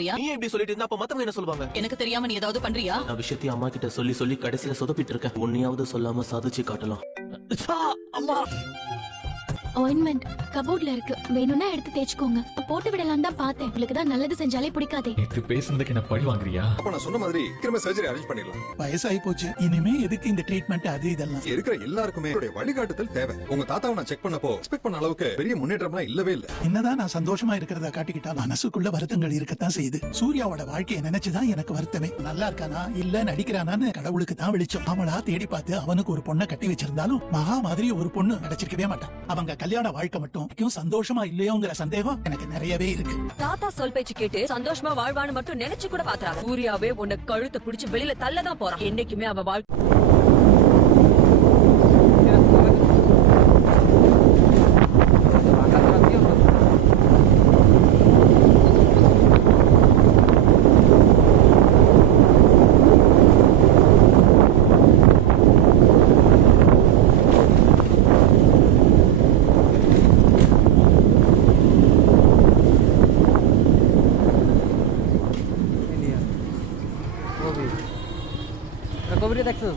பண்றியா? நீ எப்படி சொல்லிட்டு இருந்தா அப்ப மத்தவங்க என்ன சொல்லுவாங்க? எனக்கு தெரியாம நீ ஏதாவது பண்றியா? நான் விஷயத்தையும் அம்மா கிட்ட சொல்லி சொல்லி கடைசியில சொதப்பிட்டு இருக்கேன். உன்னையாவது சொல்லாம சாதிச்சு காட்டலாம். அம்மா ஆயின்மெண்ட் கபோர்ட்ல இருக்கு, வேணும்னா எடுத்து தேய்ச்சுக்கோங்க. போட்டு விடலாம் தான் பார்த்தேன், உங்களுக்கு தான் நல்லது செஞ்சாலே பிடிக்காதே. நேத்து பேசுனதுக்கு என்ன பழி வாங்குறியா? அப்ப நான் சொன்ன மாதிரி திரும்ப சர்ஜரி அரேஞ்ச் பண்ணிடலாம். வயசாகி போச்சு, இனிமே எதுக்கு இந்த ட்ரீட்மெண்ட் அது இதெல்லாம்? இருக்கிற எல்லாருக்குமே என்னுடைய வழிகாட்டுதல் தேவை. உங்க தாத்தாவை நான் செக் பண்ணப்போ எக்ஸ்பெக்ட் பண்ண அளவுக்கு பெரிய முன்னேற்றம்லாம் இல்லவே இல்ல. என்னதான் நான் சந்தோஷமா இருக்கிறதா காட்டிக்கிட்டா மனசுக்குள்ள வருத்தங்கள் இருக்கத்தான் செய்யுது. சூர்யாவோட வாழ்க்கையை நினைச்சுதான் எனக்கு வருத்தமே. நல்லா இருக்கானா இல்ல நடிக்கிறானான்னு கடவுளுக்கு தான் வெளிச்சம். அவளா தேடி பார்த்து அவனுக்கு ஒரு பொண்ணை கட்டி வச்சிருந்தாலும் மகா மாதிரி ஒரு பொண்ணு கிடைச்சிருக்கவே மாட்டான். அவங்க கல்யாண வாழ்க்கை மட்டும் சந்தோஷமா இல்லையோங்கிற சந்தேகம் எனக்கு நிறையவே இருக்கு. தாத்தா சொல் பேச்சு கேட்டு சந்தோஷமா வாழ்வான்னு மட்டும் நினைச்சு கூட பாத்துறாங்க. சூர்யாவே உன்னை கழுத்தை பிடிச்சு வெளியில தள்ளதான் போறான். என்னைக்குமே அவ வாழ்க்கை Recovery দেখছো?